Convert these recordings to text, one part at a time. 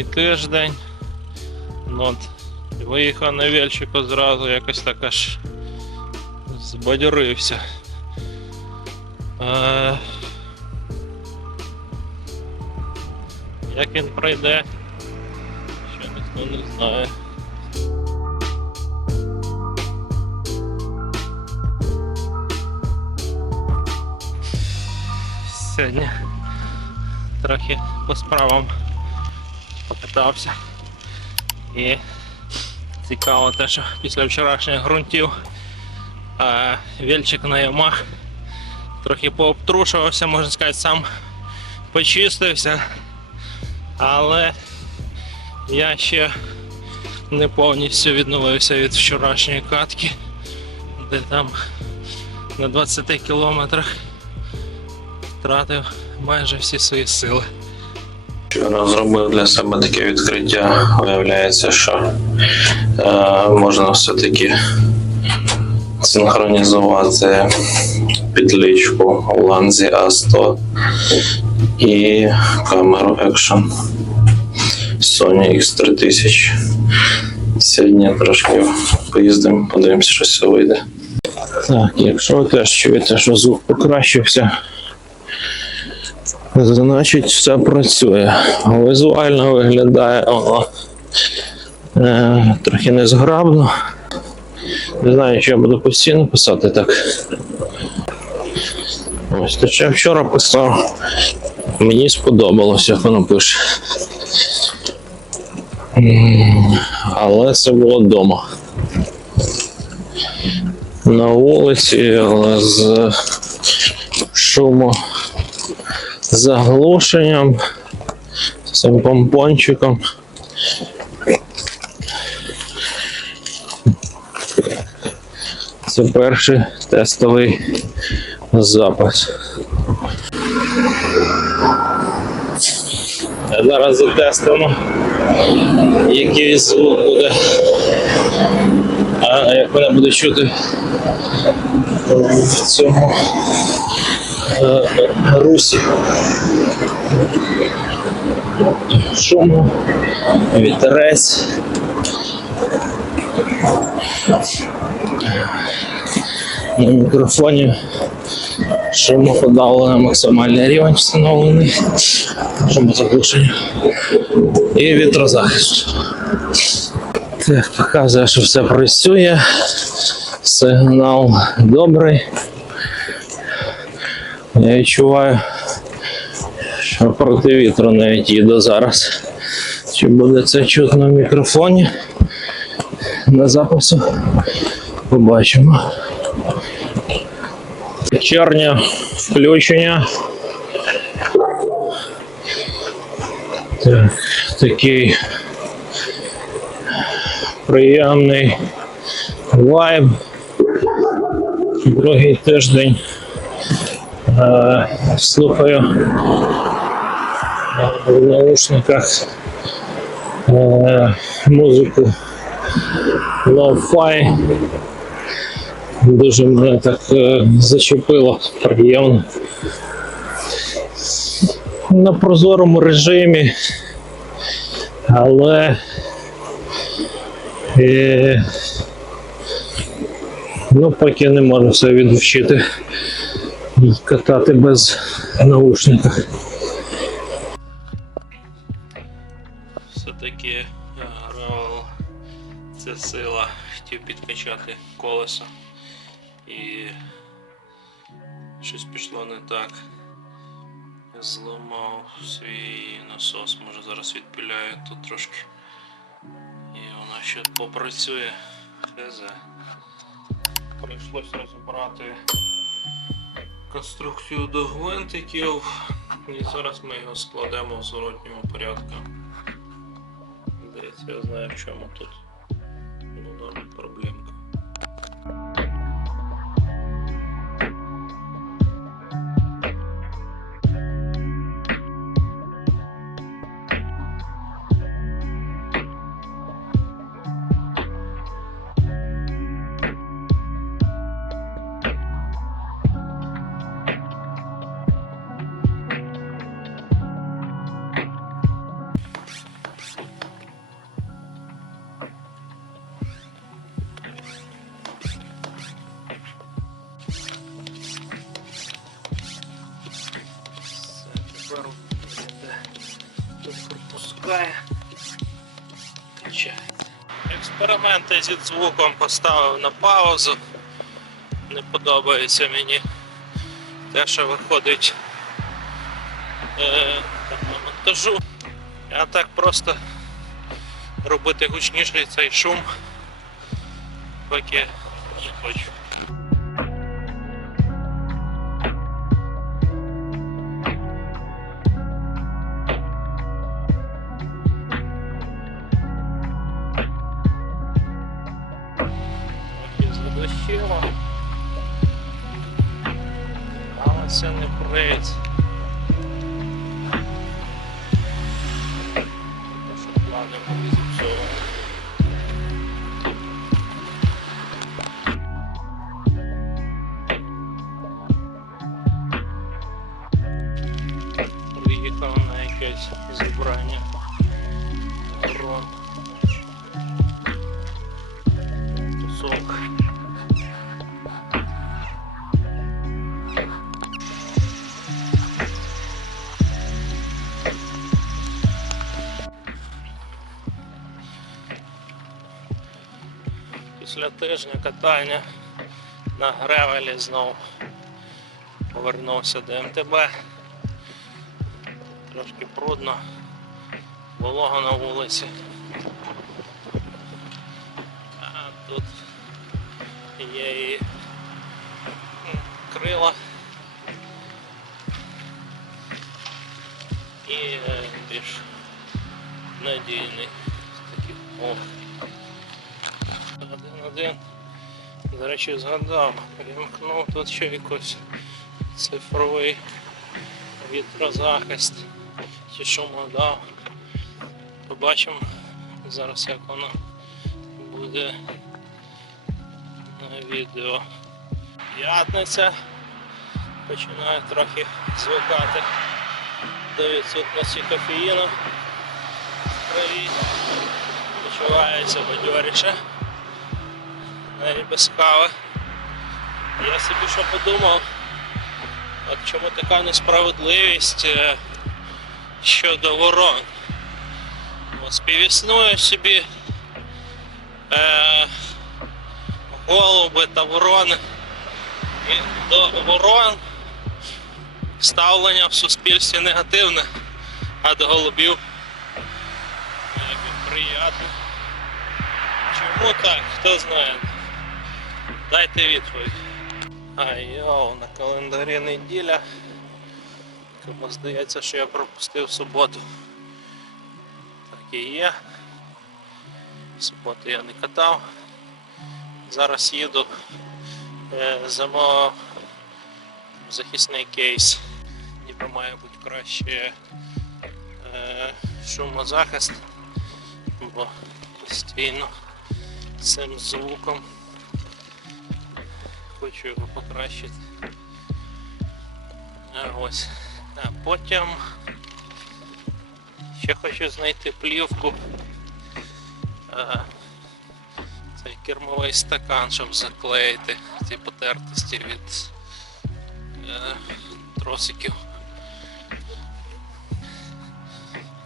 Новий тиждень. Ну, От, виїхав на вельчику зразу, якось так аж збадьорився. Е, як він пройде, ще ніхто не знає. Сьогодні трохи по справам покатався. І цікаво те, що після вчорашніх ґрунтів а, вільчик на ямах трохи пообтрушувався, можна сказати, сам почистився. Але я ще не повністю відновився від вчорашньої катки, де там на 20 кілометрах втратив майже всі свої сили. Вчора зробив для себе таке відкриття. Виявляється, що е, можна все-таки синхронізувати підлічку в ланзі А100 і камеру Action Sony X3000. Сьогодні трошки поїздимо, подивимося, що все вийде. Так, якщо ви теж чуєте, що звук покращився, Значить, все працює. Візуально виглядає воно е, трохи незграбно. Не знаю, що я буду постійно писати так. Ось те, що я вчора писав. Мені сподобалось, як воно пише. Але це було вдома. На вулиці, але з шуму заглушенням, з цим помпончиком. Це перший тестовий запис. Зараз затестимо, який звук буде. А як мене буде чути в цьому русі. Шуму, вітерець. На мікрофоні шумоподавлення максимальний рівень встановлений. Шумозаглушення. І вітрозахист. Так, показує, що все працює. Сигнал добрий. Я відчуваю, що проти вітру навіть їду зараз. Чи буде це чутно в мікрофоні? На запису побачимо. Вечірнє включення. Так, такий приємний вайб. Другий тиждень слухаю. В наушниках е, музику. Лоу-фай. Дуже мене так е, зачепило. Приємно. На прозорому режимі, але е, ну, поки не можу все відвчити катати без наушника. Все-таки гравел це сила. Хотів підкачати колесо і щось пішло не так. Зламав свій насос, може зараз відпіляю тут трошки. І вона ще попрацює. Хз. Прийшлось розібрати конструкцію до гвинтиків. І зараз ми його складемо в зворотньому порядку. Здається, я знаю, в чому тут була тут пропускає. Експерименти зі звуком поставив на паузу. Не подобається мені те, що виходить е, на монтажу. Я так просто робити гучніший цей шум, поки не хочу. Це не плани. Приїхав на якесь зібрання. Дрон. Тусовка. Після тижня катання на гревелі знов повернувся до МТБ. Трошки прудно, волого на вулиці. А тут є і крила. І е, більш надійний такий ох. Один-один. До речі, згадав, вімкнув тут ще якийсь цифровий вітрозахист чи шумодав. Побачимо зараз як воно буде на відео. П'ятниця. Починаю трохи звикати до відсутності кофеїну крові. Почувається бадьоріше. Навіть без кави. Я собі що подумав, от чому така несправедливість е, щодо ворон. От співіснує собі е, голуби та ворони. І до ворон ставлення в суспільстві негативне, а до голубів приємно. Чому так? Хто знає? Дайте відповідь. А йоу, на календарі неділя. Тому здається, що я пропустив суботу. Так і є. Суботу я не катав. Зараз їду е, замовив захисний кейс. Ніби має бути краще е, шумозахист, бо постійно цим звуком хочу його покращити. Ось. А потім ще хочу знайти плівку. Цей кермовий стакан, щоб заклеїти ці потертості від е, тросиків.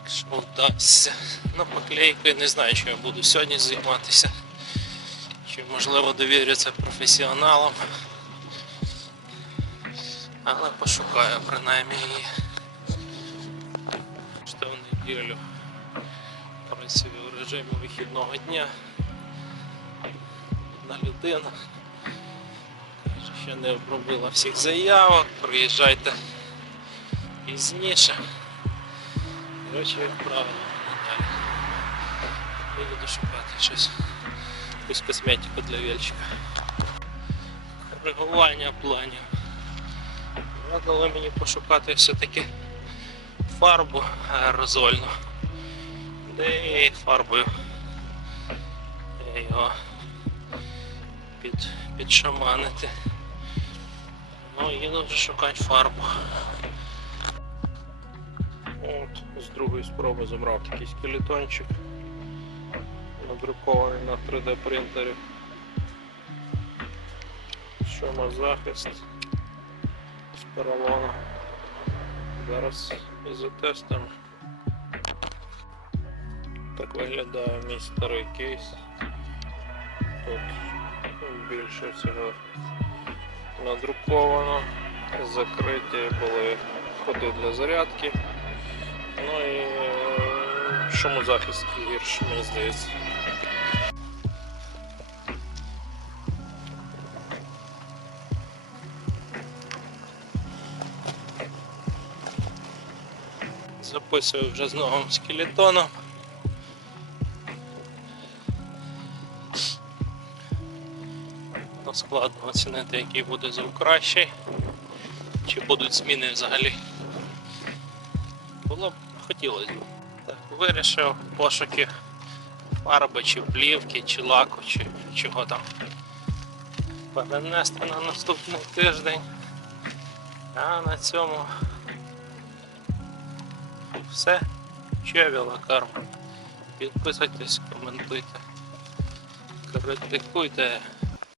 Якщо вдасться. Ну, поклейкою не знаю, що я буду сьогодні займатися. Чи можливо довіряться професіоналам. Але пошукаю принаймні її. Що в неділю працюю в режимі вихідного дня. Одна людина. Ще не обробила всіх заявок, приїжджайте пізніше. Коротше, відправили. Буду шукати щось. Якусь косметику для вельчика. Коригування планів. Радили мені пошукати все-таки фарбу аерозольну. Де і фарбою. Його під, підшаманити. Ну, їду вже шукати фарбу. От, з другої спроби забрав такий скелетончик надрукований на 3D принтері. Шумозахист з поролону Зараз затестимо. Так виглядає мій старий кейс. Тут більше всього надруковано. Закриті були входи для зарядки. Ну і е, шумозахист гірше, мені здається. Записую вже з новим скелетоном. Складно оцінити, який буде звук кращий. Чи будуть зміни взагалі. Було б хотілося. Так, вирішив пошуки фарби, чи плівки, чи лаку, чи чого там. Перенести на наступний тиждень. А на цьому все. Чевіла карма. Підписуйтесь, коментуйте, критикуйте.